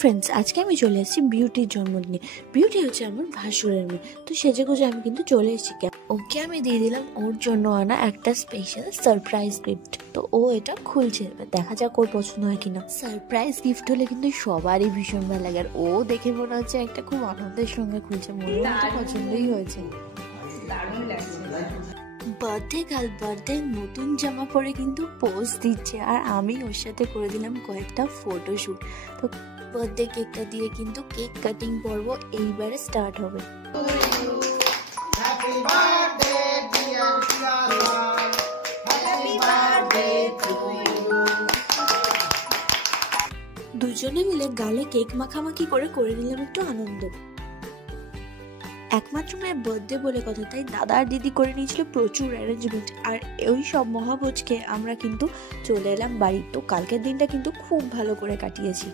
Friends, আজকে আমি চলে এসেছি বিউটির জন্মদিনে। বিউটি হচ্ছে আমার ভাসুরের মেয়ে, তো সেজেগুজে আমি কিন্তু চলে এসেছি। ওকে আমি দিয়ে দিলাম ওর জন্য আনা একটা স্পেশাল সারপ্রাইজ গিফট। তো ও এটা খুলছে, দেখা যাক ওর পছন্দ হয় কিনা। সারপ্রাইজ গিফট হলে কিন্তু সবারই ভীষণ ভালো লাগে, আর ও দেখে মনে হচ্ছে একটা খুব আনন্দের সঙ্গে খুলছে, মনে হচ্ছে পছন্দই হয়েছে। বার্থডে গার্ল বার্থডে নতুন জামা পরে কিন্তু পোজ দিচ্ছে, আর আমি ওর সাথে করে দিলাম কয়েকটা ফটোশুট। তো বার্থডে কেকটা দিয়ে কিন্তু কেক কাটিং পর্ব এইবারে স্টার্ট হবে। দুজনে মিলে গালে কেক মাখামাখি করে নিলাম একটু আনন্দ। একমাত্র মেয়ের বার্থডে বলে কথা, তাই দাদা আর দিদি করে নিয়েছিল প্রচুর অ্যারেঞ্জমেন্ট, আর ওই সব মহাভোজকে আমরা কিন্তু চলে এলাম বাড়ি। তো কালকের দিনটা কিন্তু খুব ভালো করে কাটিয়েছি।